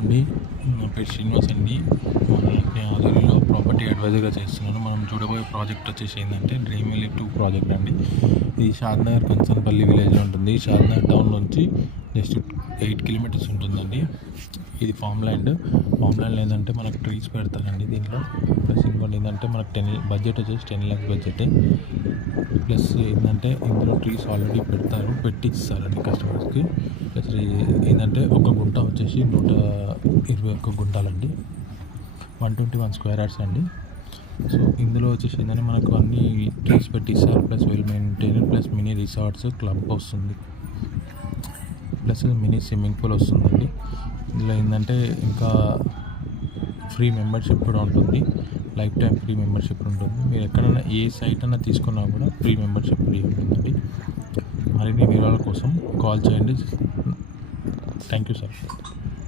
అండి, నా పేరు శ్రీనివాస్ అండి. నేను ఆదరిలో ప్రాపర్టీ అడ్వైజర్గా చేస్తున్నాను. మనం చూడబోయే ప్రాజెక్ట్ వచ్చేసి ఏంటంటే డ్రీమ్ వ్యాలీ 2 ప్రాజెక్ట్ అండి. ఇది షాద్నగర్ కంచన్పల్లి విలేజ్లో ఉంటుంది. షాద్నగర్ టౌన్ నుంచి జస్ట్ 8 కిలోమీటర్స్ ఉంటుందండి. ఇది ఫామ్ ల్యాండ్ ఏంటంటే మనకు ట్రీస్ పెడతారండి దీంట్లో. ప్లస్ ఇంకోటి ఏంటంటే మనకు బడ్జెట్ వచ్చేసి 10 lakhs బడ్జెట్. ప్లస్ ఏంటంటే ఇందులో ట్రీస్ ఆల్రెడీ పెట్టిస్తారండి కస్టమర్స్కి. ప్లస్ ఏంటంటే ఒక గుంట వచ్చేసి 121 గుంటాలండి, 121 square yards అండి. సో ఇందులో వచ్చేసి ఏంటంటే మనకు అన్ని ట్రీస్ పెట్టిస్తారు. Plus well maintain, plus mini resorts, club వస్తుంది, ప్లస్ మినీ స్విమ్మింగ్ పూల్ వస్తుందండి. ఇందులో ఏంటంటే ఇంకా ఫ్రీ మెంబర్షిప్ కూడా ఉంటుంది. లైఫ్ టైం ఫ్రీ మెంబర్షిప్ ఉంటుంది. మీరు ఎక్కడైనా ఏ సైట్ అయినా తీసుకున్నా కూడా ఫ్రీ మెంబర్షిప్ ఫ్రీ ఉంటుందండి. మరిన్ని వివరాల కోసం కాల్ చేయండి. Thank you sir.